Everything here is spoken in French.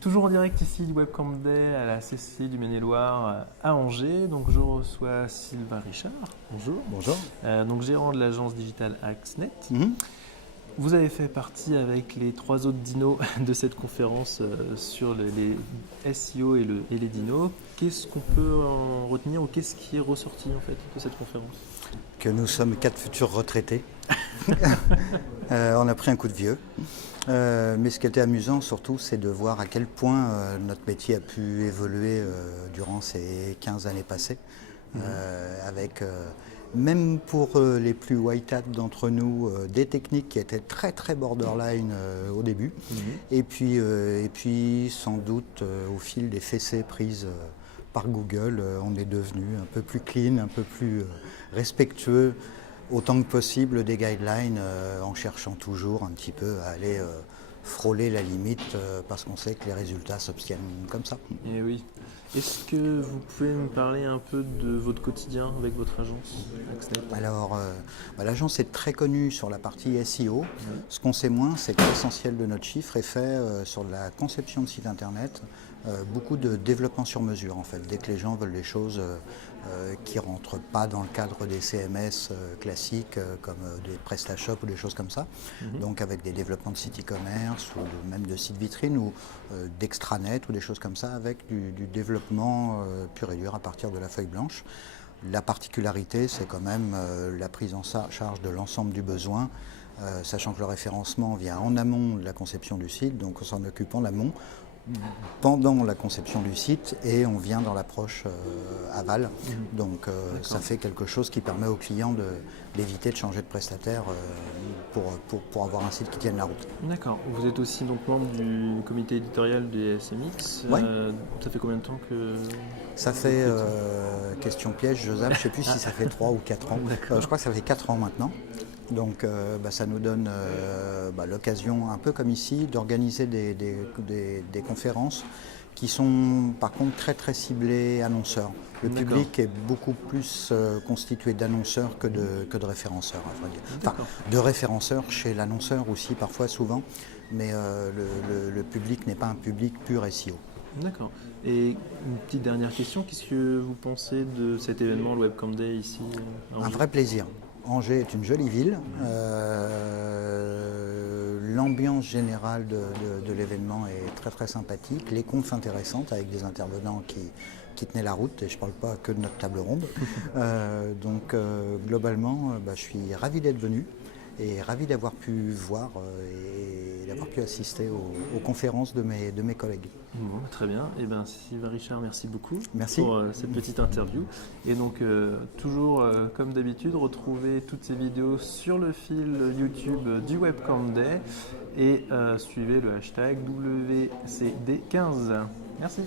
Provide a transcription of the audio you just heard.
Toujours en direct ici du Webcam Day à la CCI du Maine-et-Loire à Angers. Donc je reçois Sylvain Richard. Bonjour. Bonjour. Donc gérant de l'agence digitale Axnet. Mhm. Vous avez fait partie avec les trois autres dinos de cette conférence sur les SEO et les dinos. Qu'est-ce qu'on peut en retenir ou qu'est-ce qui est ressorti en fait de cette conférence? Que nous sommes 4 futurs retraités. On a pris un coup de vieux. Mais ce qui était amusant surtout, c'est de voir à quel point notre métier a pu évoluer durant ces 15 années passées. Avec, même pour les plus white hat d'entre nous, des techniques qui étaient très très borderline au début. Et puis sans doute au fil des fessées prises par Google, on est devenu un peu plus clean, un peu plus respectueux autant que possible des guidelines, en cherchant toujours un petit peu à aller frôler la limite, parce qu'on sait que les résultats s'obtiennent comme ça. Et oui. Est-ce que vous pouvez me parler un peu de votre quotidien avec votre agence Axnet? Alors, l'agence est très connue sur la partie SEO. Ce qu'on sait moins, c'est que l'essentiel de notre chiffre est fait sur la conception de sites internet, beaucoup de développement sur mesure en fait. Dès que les gens veulent des choses qui ne rentrent pas dans le cadre des CMS classiques comme des PrestaShop ou des choses comme ça, donc avec des développements de sites e-commerce ou même de sites vitrines ou d'extranet ou des choses comme ça, avec du développement pur et dur à partir de la feuille blanche. La particularité, c'est quand même la prise en charge de l'ensemble du besoin, sachant que le référencement vient en amont de la conception du site, donc on s'en occupe en amont, pendant la conception du site, et on vient dans l'approche aval. Donc ça fait quelque chose qui permet aux clients d'éviter de changer de prestataire pour avoir un site qui tienne la route. D'accord. Vous êtes aussi donc membre du comité éditorial des SMX. Ouais. Ça fait combien de temps que... Ça fait, question piège, Joseph, je ne sais plus si ça fait 3 ou 4 ans. Je crois que ça fait 4 ans maintenant. Donc ça nous donne l'occasion, un peu comme ici, d'organiser des conférences qui sont par contre très très ciblées annonceurs. Le public est beaucoup plus constitué d'annonceurs que de référenceurs, à vrai dire. Enfin, de référenceurs chez l'annonceur aussi, parfois, souvent, mais le public n'est pas un public pur SEO. D'accord. Et une petite dernière question, qu'est-ce que vous pensez de cet événement, le Webcam Day ici à Angers? Un vrai plaisir. Angers est une jolie ville. L'ambiance générale de l'événement est très très sympathique. Les confs intéressantes avec des intervenants qui tenaient la route, et je ne parle pas que de notre table ronde. Donc globalement, je suis ravi d'être venu et ravi d'avoir pu voir et d'avoir pu assister aux conférences de mes collègues. Bon, très bien. Et bien, Sylvain Richard, merci beaucoup Merci. pour cette petite interview. Et donc, toujours comme d'habitude, retrouvez toutes ces vidéos sur le fil YouTube du Webcam Day et suivez le hashtag WCD15. Merci.